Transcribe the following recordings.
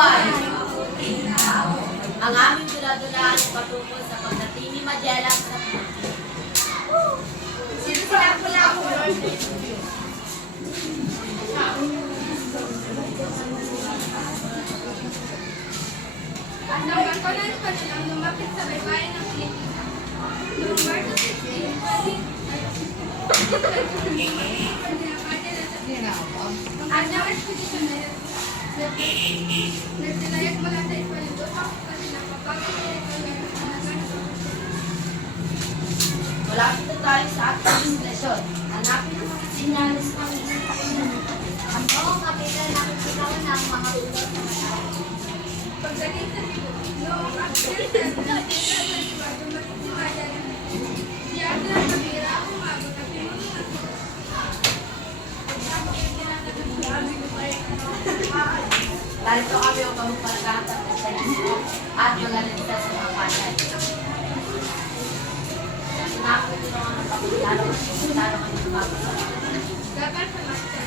buhay. Ang aming dula-dulaan ay patungkol sa pagdating ni Magellan sa Sila ko. Ang nagkakaroon pa nilang lumapit sa baybayin ng Pilipinas. Noong March 16, ang anyang ekspedisyon na yun, nagtinayag mula sa Espanyol ang kanilang mapag-inig. Malapit na tayo sa ating destinasyon. Hanapin ang mga sinyalis ng isipan. Ang bawang kapital na kitawan ng mga ulo sa mata. Pagdating sa Cebu, noong April 7, 1934, dumating si Magellan. Si Arthur ang pamira ang umabot at pinuno ng Cebu. Pagkakot ang ginagawa ng aming lupain. Narito kami upang magpalagatan ng salismo at magalinta sa mga panay. Nakakatulungan ng pagkakalo at pagkakalo ng pagkakalo. Dapat sa Master,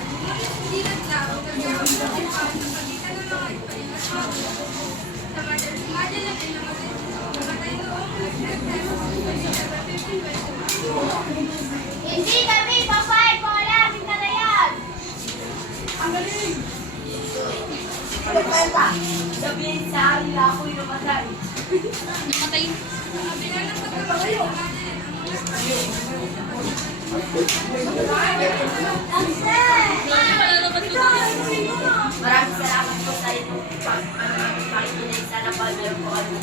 hindi nagtao kasi ang pagkakalo ng pagitan ng mga Espanyol at mga ulo. Sa Master, si Magellan ay namatay noong September 1521. Hindi kami papayag kung wala kaming nalayan. Ang galing! Ano kwenta? Sabihin sa akin na ako'y namatay. Namatay. Sabi nga ng pagkamatay ng Magellan, ang mga Espanyol. Maraming salamat po sa inyong pakikinig. Sana pa meron po kami